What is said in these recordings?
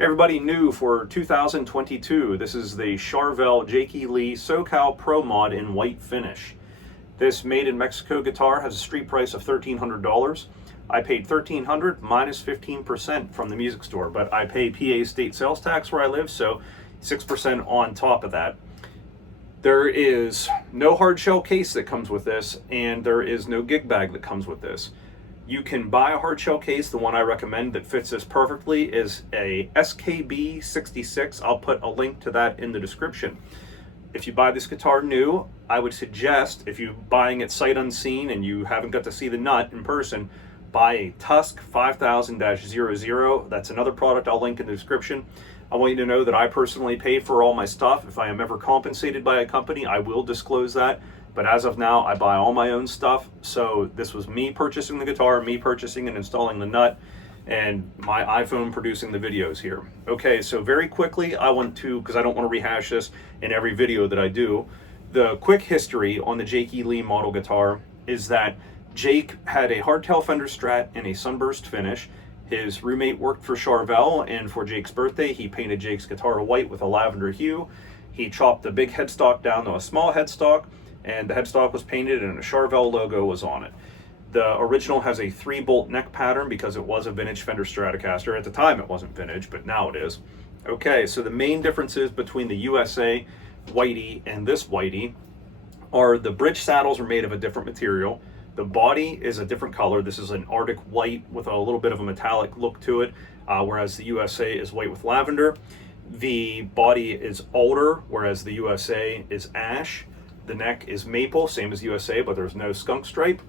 Everybody new for 2022. This is the Charvel Jakey Lee SoCal Pro Mod in white finish. This made in Mexico guitar has a street price of $1,300. I paid $1,300 minus 15% from the music store, but I pay PA state sales tax where I live, so 6% on top of that. There is no hard shell case that comes with this, and there is no gig bag that comes with this. You can buy a hard shell case. The one I recommend that fits this perfectly is a SKB 66. I'll put a link to that in the description. If you buy this guitar new, I would suggest, if you're buying it sight unseen and you haven't got to see the nut in person, buy a Tusk 5000-00. That's another product I'll link in the description. I want you to know that I personally pay for all my stuff. If I am ever compensated by a company, I will disclose that. But as of now, I buy all my own stuff. So this was me purchasing the guitar, me purchasing and installing the nut, and my iPhone producing the videos here. Okay, so very quickly, I want to, because I don't want to rehash this in every video that I do, the quick history on the Jakey Lee model guitar is that Jake had a hardtail Fender Strat in a sunburst finish. His roommate worked for Charvel, and for Jake's birthday, he painted Jake's guitar white with a lavender hue. He chopped the big headstock down to a small headstock, and the headstock was painted and a Charvel logo was on it. The original has a 3-bolt neck pattern because it was a vintage Fender Stratocaster. At the time it wasn't vintage, but now it is. Okay, so the main differences between the USA Whitey and this Whitey are the bridge saddles are made of a different material. The body is a different color. This is an Arctic white with a little bit of a metallic look to it, whereas the USA is white with lavender. The body is alder, whereas the USA is ash. The neck is maple, same as USA, but there's no skunk stripe.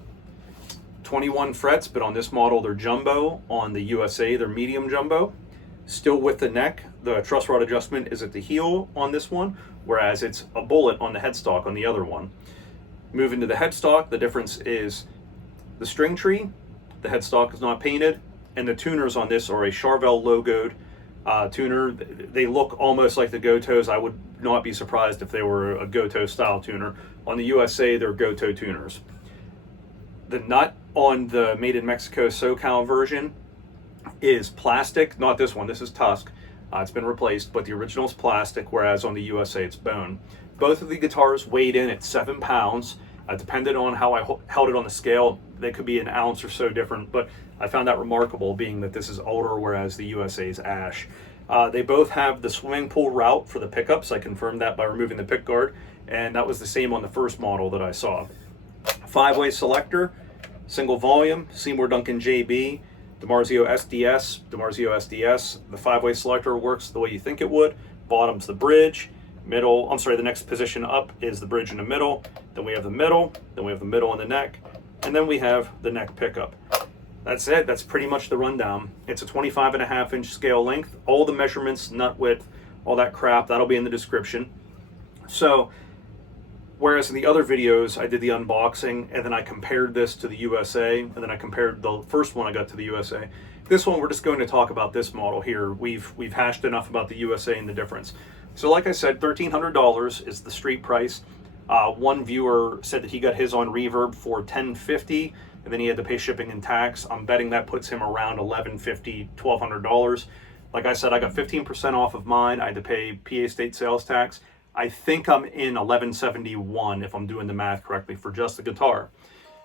21 frets, but on this model they're jumbo. On the USA they're medium jumbo. Still with the neck, the truss rod adjustment is at the heel on this one, whereas it's a bullet on the headstock on the other one. Moving to the headstock, the difference is the string tree, the headstock is not painted, and the tuners on this are a Charvel logoed tuner. They look almost like the Gotos. I would not be surprised if they were a Goto style tuner. On the USA, they're Goto tuners. The nut on the Made in Mexico SoCal version is plastic. Not this one, this is Tusk. It's been replaced, but the original is plastic, whereas on the USA it's bone. Both of the guitars weighed in at 7 pounds. Depended on how I held it on the scale, they could be an ounce or so different, but I found that remarkable, being that this is older, whereas the USA is ash. They both have the swimming pool route for the pickups. I confirmed that by removing the pickguard, and that was the same on the first model that I saw. 5-way selector, single volume, Seymour Duncan JB, Dimarzio SDS. The 5-way selector works the way you think it would. Bottom's the bridge. Middle, the next position up is the bridge in the middle. Then we have the middle, then we have the middle on the neck, and then we have the neck pickup. That's it. That's pretty much the rundown. It's a 25.5-inch scale length. All the measurements, nut width, all that crap, that'll be in the description. So, whereas in the other videos, I did the unboxing, and then I compared this to the USA, and then I compared the first one I got to the USA. This one, we're just going to talk about this model here. We've hashed enough about the USA and the difference. So like I said, $1,300 is the street price. One viewer said that he got his on Reverb for $1,050, and then he had to pay shipping and tax. I'm betting that puts him around $1,150, $1,200. Like I said, I got 15% off of mine. I had to pay PA state sales tax. I think I'm in $1,171 if I'm doing the math correctly for just the guitar.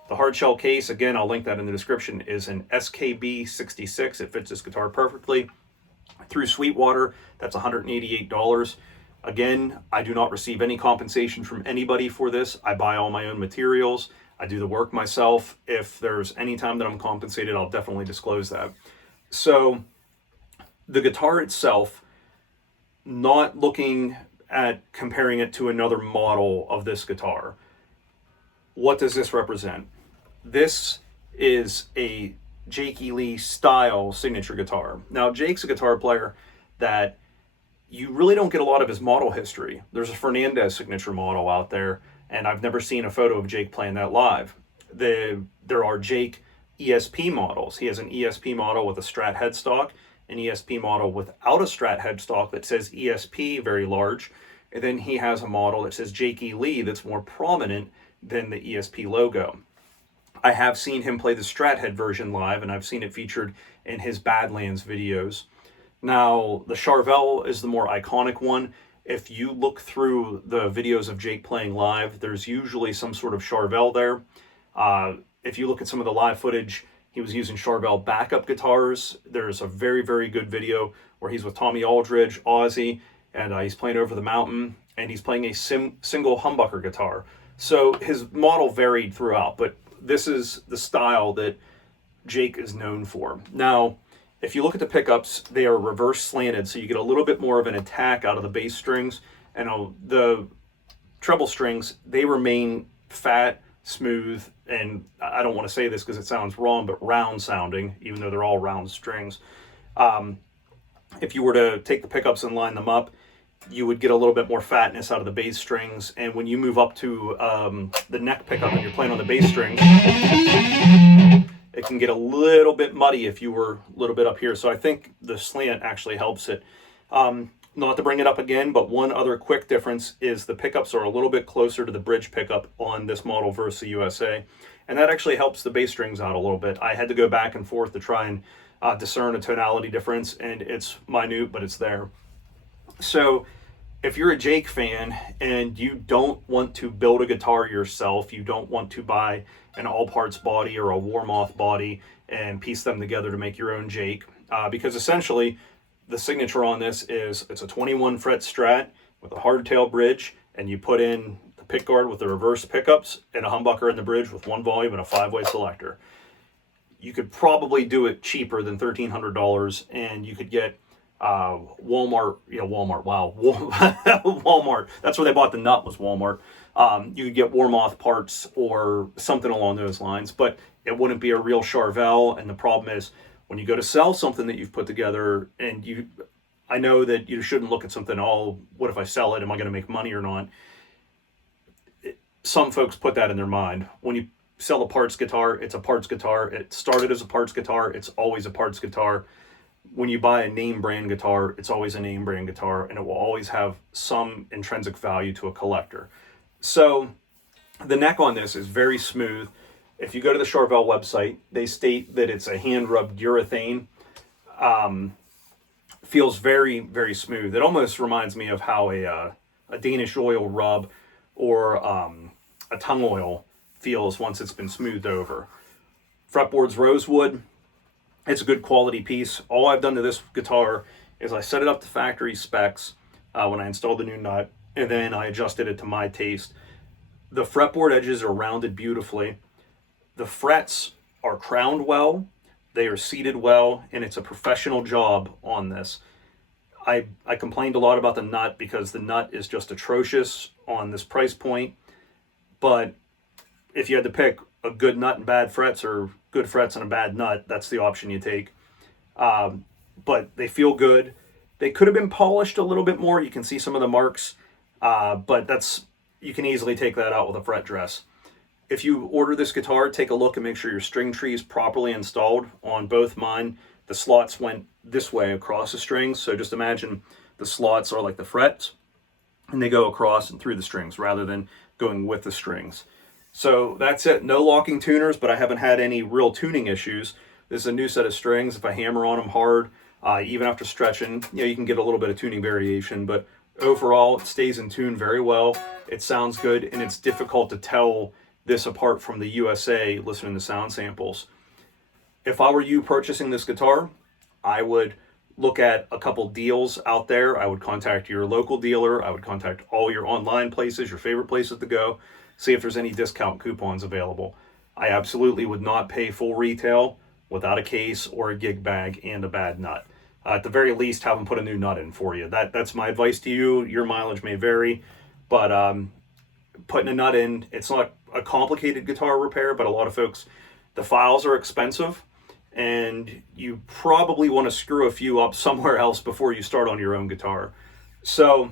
The hard shell case, again, I'll link that in the description, is an SKB 66. It fits this guitar perfectly. Through Sweetwater, that's $188. Again, I do not receive any compensation from anybody for this. I buy all my own materials. I do the work myself. If there's any time that I'm compensated, I'll definitely disclose that. So the guitar itself, not looking at comparing it to another model of this guitar, what does this represent? This is a Jakey Lee style signature guitar. Now, Jake's a guitar player that you really don't get a lot of his model history. There's a Fernandez signature model out there, and I've never seen a photo of Jake playing that live. There are Jake ESP models. He has an ESP model with a Strat headstock, an ESP model without a Strat headstock that says ESP very large, and then he has a model that says Jakey Lee that's more prominent than the ESP logo. I have seen him play the Strat head version live, and I've seen it featured in his Badlands videos. Now, the Charvel is the more iconic one. If you look through the videos of Jake playing live, there's usually some sort of Charvel there. If you look at some of the live footage, he was using Charvel backup guitars. There's a very, very good video where he's with Tommy Aldridge, Ozzy, and he's playing Over the Mountain, and he's playing a single humbucker guitar. So his model varied throughout, but this is the style that Jake is known for. Now, if you look at the pickups, they are reverse slanted, so you get a little bit more of an attack out of the bass strings, and the treble strings, they remain fat, smooth, and I don't want to say this because it sounds wrong, but round sounding, even though they're all round strings. If you were to take the pickups and line them up, you would get a little bit more fatness out of the bass strings, and when you move up to the neck pickup and you're playing on the bass strings, it can get a little bit muddy if you were a little bit up here. So I think the slant actually helps it. Not to bring it up again, but one other quick difference is the pickups are a little bit closer to the bridge pickup on this model versus the USA. And that actually helps the bass strings out a little bit. I had to go back and forth to try and discern a tonality difference, and it's minute, but it's there. So if you're a Jake fan and you don't want to build a guitar yourself, you don't want to buy an all parts body or a Warmoth body and piece them together to make your own Jake, because essentially the signature on this is it's a 21 fret Strat with a hardtail bridge, and you put in the pickguard with the reverse pickups and a humbucker in the bridge with one volume and a 5-way selector. You could probably do it cheaper than $1,300, and you could get Walmart, wow, Walmart, that's where they bought the nut, was Walmart. You could get Warmoth parts or something along those lines, but it wouldn't be a real Charvel. And the problem is, when you go to sell something that you've put together, and I know that you shouldn't look at something, oh, what if I sell it? Am I going to make money or not? Some folks put that in their mind. When you sell a parts guitar, it's a parts guitar. It started as a parts guitar. It's always a parts guitar. When you buy a name brand guitar, it's always a name brand guitar, and it will always have some intrinsic value to a collector. So the neck on this is very smooth. If you go to the Charvel website, they state that it's a hand-rubbed urethane. Feels very, very smooth. It almost reminds me of how a Danish oil rub or a tongue oil feels once it's been smoothed over. Fretboard's rosewood. It's a good quality piece. All I've done to this guitar is I set it up to factory specs when I installed the new nut, and then I adjusted it to my taste. The fretboard edges are rounded beautifully. The frets are crowned well, they are seated well, and it's a professional job on this. I complained a lot about the nut because the nut is just atrocious on this price point, but if you had to pick a good nut and bad frets, or good frets and a bad nut, that's the option you take. But they feel good. They could have been polished a little bit more. You can see some of the marks, but you can easily take that out with a fret dress. If you order this guitar, take a look and make sure your string tree is properly installed. On both mine, the slots went this way across the strings. So just imagine the slots are like the frets, and they go across and through the strings rather than going with the strings. So that's it. No locking tuners, but I haven't had any real tuning issues. This is a new set of strings. If I hammer on them hard, even after stretching, you can get a little bit of tuning variation, but overall it stays in tune very well. It sounds good, and it's difficult to tell this apart from the USA listening to sound samples. If I were you purchasing this guitar, I would look at a couple deals out there. I would contact your local dealer. I would contact all your online places, your favorite places to go, see if there's any discount coupons available. I absolutely would not pay full retail without a case or a gig bag and a bad nut. At the very least, have them put a new nut in for you. That's my advice to you. Your mileage may vary, but putting a nut in, it's not a complicated guitar repair, but a lot of folks, the files are expensive, and you probably want to screw a few up somewhere else before you start on your own guitar. So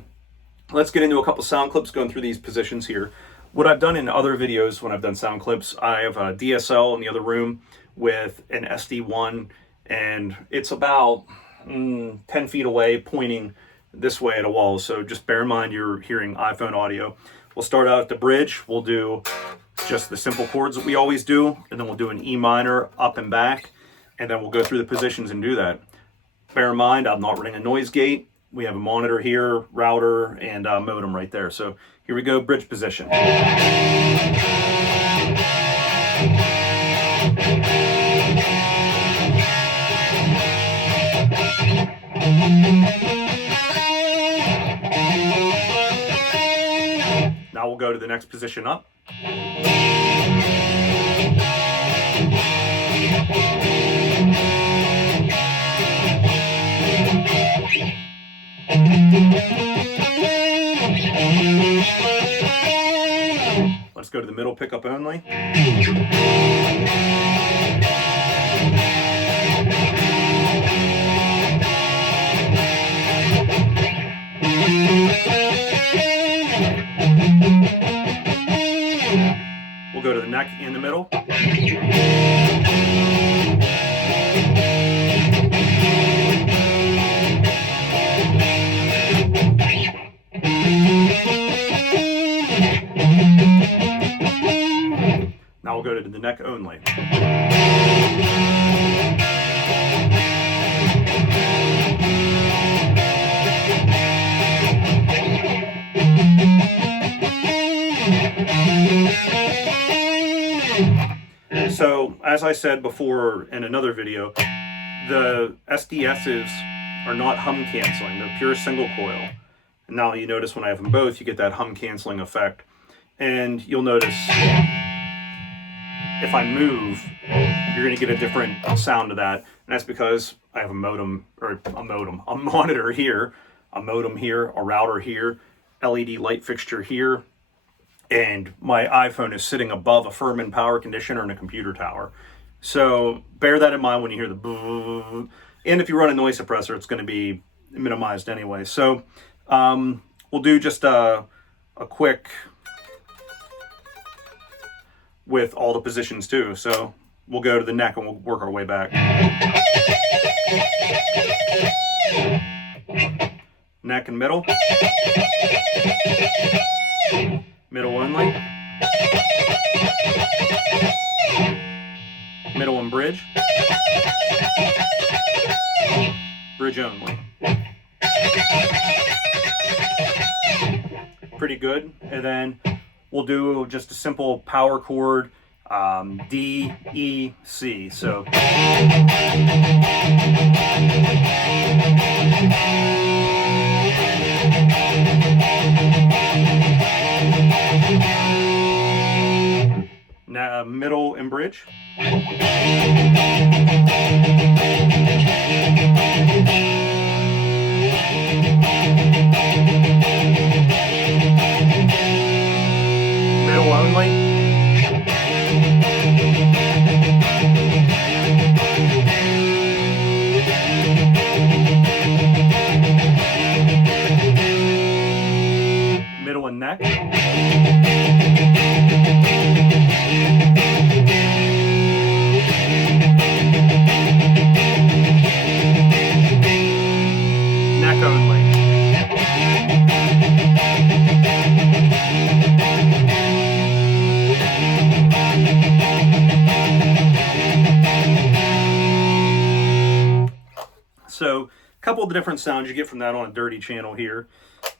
let's get into a couple sound clips going through these positions here. What I've done in other videos when I've done sound clips, I have a DSL in the other room with an SD1, and it's about 10 feet away, pointing this way at a wall. So just bear in mind you're hearing iPhone audio. We'll start out at the bridge. We'll do just the simple chords that we always do, and then we'll do an E minor up and back, and then we'll go through the positions and do that. Bear in mind, I'm not running a noise gate. We have a monitor here, router, and a modem right there. So here we go, bridge position. Now we'll go to the next position up. Let's go to the middle pickup only. We'll go to the neck in the middle. Now we'll go to the neck only. So, as I said before in another video, the SDSs are not hum canceling, they're pure single coil. And now you notice when I have them both, you get that hum canceling effect. And you'll notice if I move, you're going to get a different sound to that. And that's because I have a monitor here, a modem here, a router here, LED light fixture here, and my iPhone is sitting above a Furman power conditioner in a computer tower. So bear that in mind when you hear the boo. And if you run a noise suppressor, it's going to be minimized anyway. So we'll do just a quick with all the positions too. So we'll go to the neck and we'll work our way back. Neck and middle. Middle only. Middle and bridge. Bridge only. Pretty good. And then we'll do just a simple power chord, D, E, C. So now middle and bridge. Middle only. Middle and neck. Neck only. So a couple of the different sounds you get from that on a dirty channel here.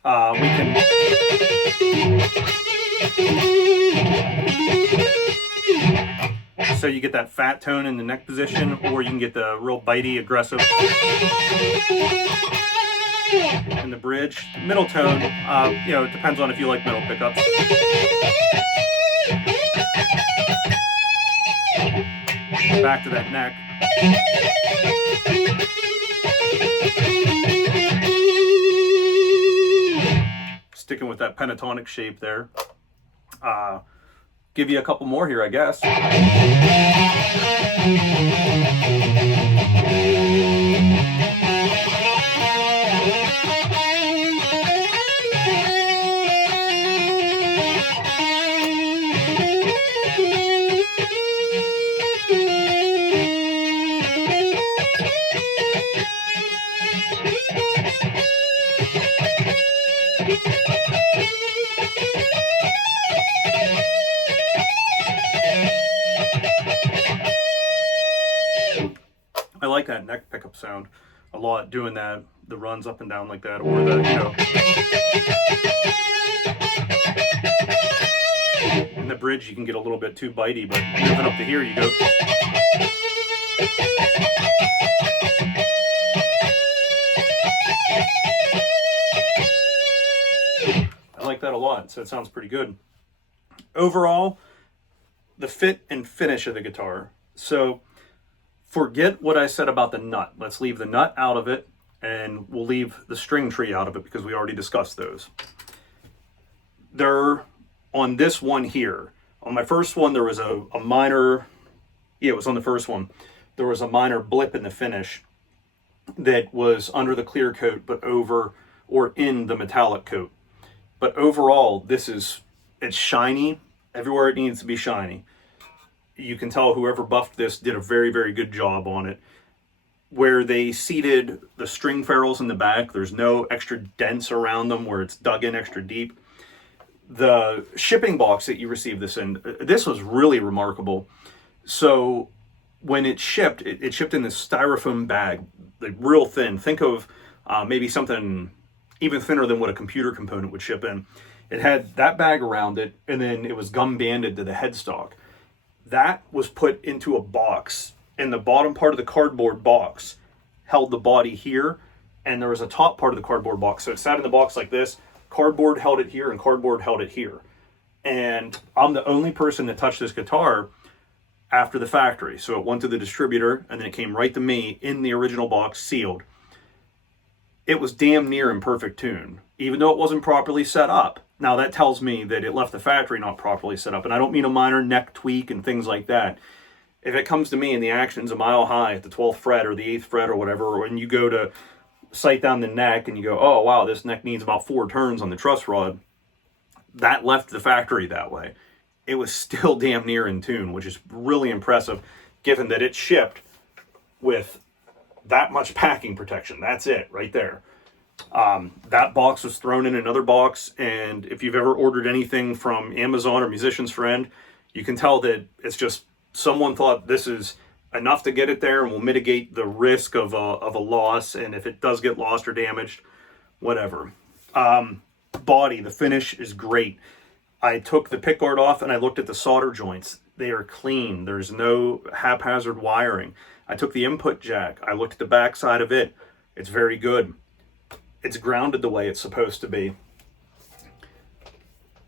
We can so you get that fat tone in the neck position, or you can get the real bitey, aggressive in the bridge. Middle tone, you know, it depends on if you like middle pickups. Back to that neck. Sticking with that pentatonic shape there. Give you a couple more here, I guess. I like that neck pickup sound a lot doing that, the runs up and down like that, or the, in the bridge you can get a little bit too bitey, but moving up to here you go. I like that a lot, so it sounds pretty good. Overall, the fit and finish of the guitar. So forget what I said about the nut. Let's leave the nut out of it, and we'll leave the string tree out of it because we already discussed those. They're on this one here. On my first one, there was a minor, it was on the first one, there was a minor blip in the finish that was under the clear coat, but over or in the metallic coat. But overall, it's shiny everywhere it needs to be shiny. You can tell whoever buffed this did a very, very good job on it. Where they seated the string ferrules in the back, there's no extra dents around them where it's dug in extra deep. The shipping box that you received this in, this was really remarkable. So when it shipped in this styrofoam bag, like real thin. Think of maybe something even thinner than what a computer component would ship in. It had that bag around it, and then it was gum banded to the headstock. That was put into a box, and the bottom part of the cardboard box held the body here, and there was a top part of the cardboard box. So it sat in the box like this. Cardboard held it here, and cardboard held it here. And I'm the only person that touched this guitar after the factory. So it went to the distributor, and then it came right to me in the original box, sealed. It was damn near in perfect tune, even though it wasn't properly set up. Now that tells me that it left the factory not properly set up, and I don't mean a minor neck tweak and things like that. If it comes to me and the action's a mile high at the 12th fret or the 8th fret or whatever, or when you go to sight down the neck and you go, oh wow, this neck needs about 4 turns on the truss rod, that left the factory that way. It was still damn near in tune, which is really impressive given that it shipped with that much packing protection. That's it right there. That box was thrown in another box, and if you've ever ordered anything from Amazon or Musician's Friend, you can tell that it's just someone thought this is enough to get it there and will mitigate the risk of a loss, and if it does get lost or damaged, whatever. Body, the finish is great. I took the pickguard off and I looked at the solder joints. They are clean. There's no haphazard wiring. I took the input jack. I looked at the back side of it. It's very good. It's grounded the way it's supposed to be.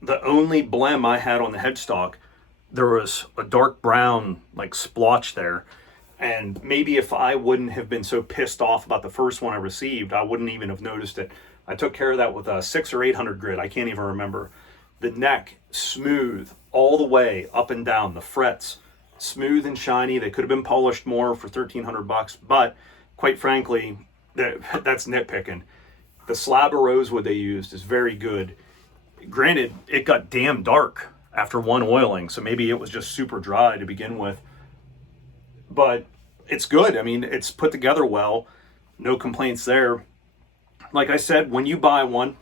The only blem I had on the headstock, there was a dark brown like splotch there. And maybe if I wouldn't have been so pissed off about the first one I received, I wouldn't even have noticed it. I took care of that with a 600 or 800 grit. I can't even remember. The neck, smooth all the way up and down. The frets, smooth and shiny. They could have been polished more for $1,300, but quite frankly, that's nitpicking. The slab of rosewood they used is very good. Granted, it got damn dark after one oiling, so maybe it was just super dry to begin with. But it's good. I mean, it's put together well. No complaints there. Like I said, when you buy one,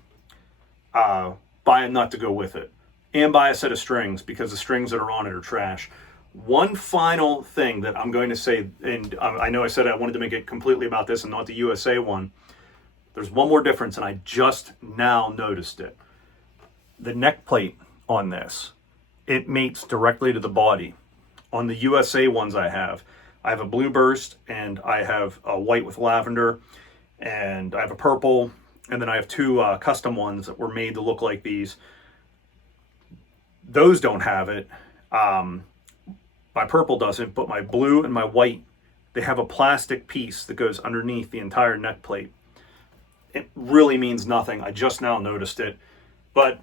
buy a nut to go with it. And buy a set of strings, because the strings that are on it are trash. One final thing that I'm going to say, and I know I said I wanted to make it completely about this and not the USA one. There's one more difference, and I just now noticed it. The neck plate on this, it mates directly to the body. On the USA ones I have a blue burst, and I have a white with lavender, and I have a purple, and then I have 2 custom ones that were made to look like these. Those don't have it. My purple doesn't, but my blue and my white, they have a plastic piece that goes underneath the entire neck plate. It really means nothing. I just now noticed it. But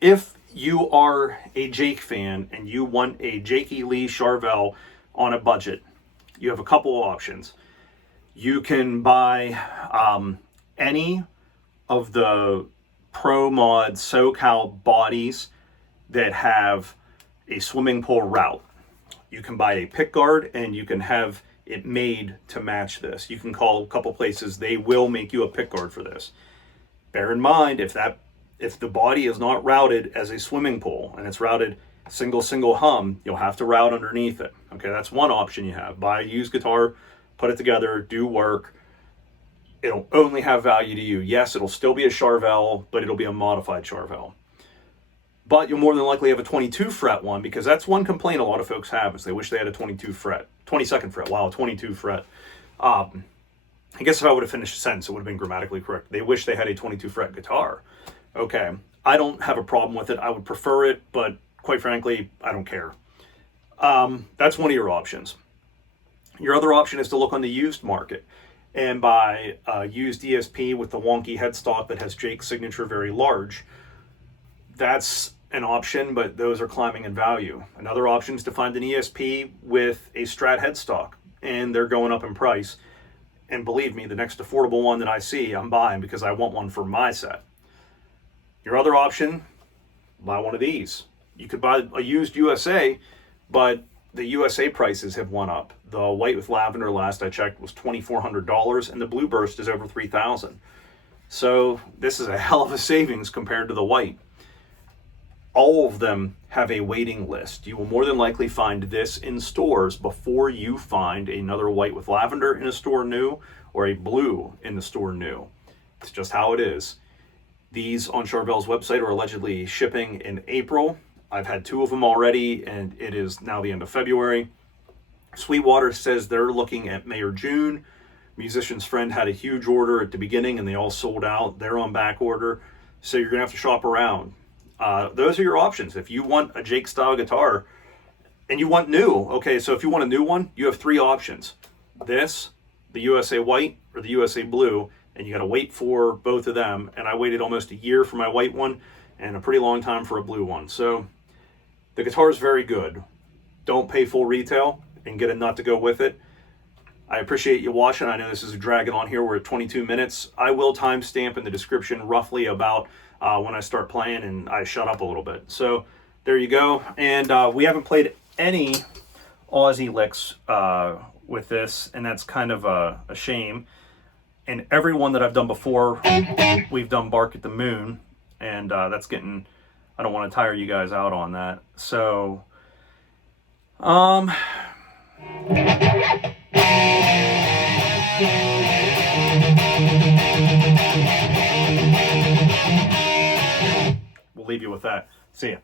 if you are a Jake fan and you want a Jakey Lee Charvel on a budget, you have a couple of options. You can buy any of the Pro Mod SoCal bodies that have a swimming pool route. You can buy a pickguard and you can have it made to match this. You can call a couple places, they will make you a pickguard for this. Bear in mind, if the body is not routed as a swimming pool and it's routed single hum, you'll have to route underneath it. Okay, that's one option you have. Buy a used guitar, put it together, do work. It'll only have value to you. Yes, it'll still be a Charvel, but it'll be a modified Charvel. But you'll more than likely have a 22 fret one, because that's one complaint a lot of folks have, is they wish they had a 22 fret, 22nd fret. Wow, 22 fret. I guess if I would have finished the sentence, it would have been grammatically correct. They wish they had a 22 fret guitar. Okay, I don't have a problem with it. I would prefer it, but quite frankly, I don't care. That's one of your options. Your other option is to look on the used market and buy a used ESP with the wonky headstock that has Jake's signature very large. That's an option, but those are climbing in value. Another option is to find an ESP with a Strat headstock, and they're going up in price. And believe me, the next affordable one that I see, I'm buying, because I want one for my set. Your other option, buy one of these. You could buy a used USA, but the USA prices have went up. The white with lavender, last I checked, was $2,400, and the blue burst is over $3,000. So this is a hell of a savings compared to the white. All of them have a waiting list. You will more than likely find this in stores before you find another white with lavender in a store new, or a blue in the store new. It's just how it is. These on Charvel's website are allegedly shipping in April. I've had 2 of them already, and it is now the end of February. Sweetwater says they're looking at May or June. Musician's Friend had a huge order at the beginning, and they all sold out. They're on back order, so you're going to have to shop around. Those are your options. If you want a Jake style guitar and you want new, okay, so if you want a new one, you have 3 options. This, the USA white, or the USA blue, and you got to wait for both of them. And I waited almost a year for my white one and a pretty long time for a blue one. So the guitar is very good. Don't pay full retail and get a nut to go with it. I appreciate you watching. I know this is dragging on here. We're at 22 minutes. I will timestamp in the description roughly about when I start playing and I shut up a little bit. So there you go. And we haven't played any Aussie licks with this, and that's kind of a shame. And every one that I've done before, we've done Bark at the Moon, and that's getting, I don't want to tire you guys out on that. So, we'll leave you with that. See ya.